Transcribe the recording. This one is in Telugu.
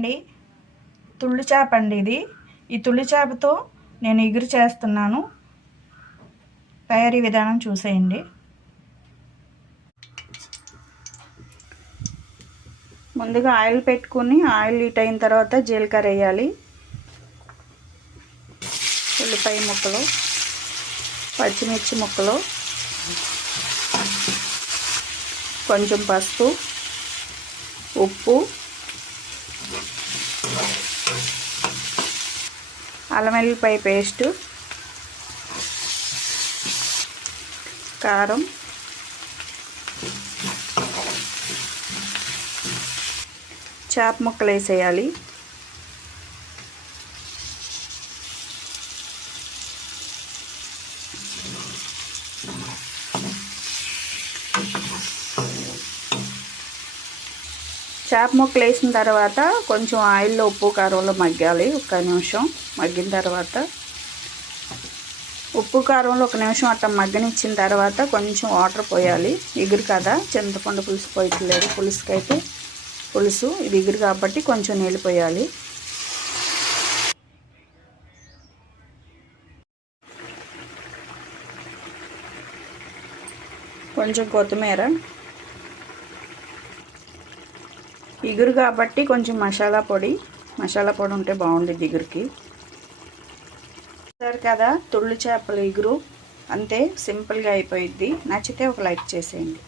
అండి, తుళ్ళు చేప అండి ఇది. ఈ తుళ్ళు చేపతో నేను ఇగురు చేస్తున్నాను. తయారీ విధానం చూసేయండి. ముందుగా ఆయిల్ పెట్టుకుని ఆయిల్ హీట్ అయిన తర్వాత జీలకర్ర వేయాలి, ఉల్లిపాయ ముక్కలు, పచ్చిమిర్చి ముక్కలు, కొంచెం పసుపు, ఉప్పు, అల్లం వెల్లుల్లిపాయ పేస్టు, కారం, చేప ముక్కలు వేసేయాలి. చేప ముక్కలు వేసిన తర్వాత కొంచెం ఆయిల్లో ఉప్పు కారంలో మగ్గాలి. ఒక్క నిమిషం మగ్గిన తర్వాత ఉప్పు కారంలో ఒక నిమిషం అట్లా మగ్గనిచ్చిన తర్వాత కొంచెం వాటర్ పోయాలి. ఇగురు కదా, చింతపండు పులుసు పోయట్లేదు. పులుసుకైతే పులుసు, ఇది ఇగురు కాబట్టి కొంచెం నీళ్ళు పోయాలి. కొంచెం కొత్తిమీర, ఇగురు కాబట్టి కొంచెం మసాలా పొడి ఉంటే బాగుంటుంది ఇగురికి. సరే కదా, తుళ్ళు చేపల ఇగురు అంతే, సింపుల్గా అయిపోయిద్ది. నచ్చితే ఒక లైక్ చేసేయండి.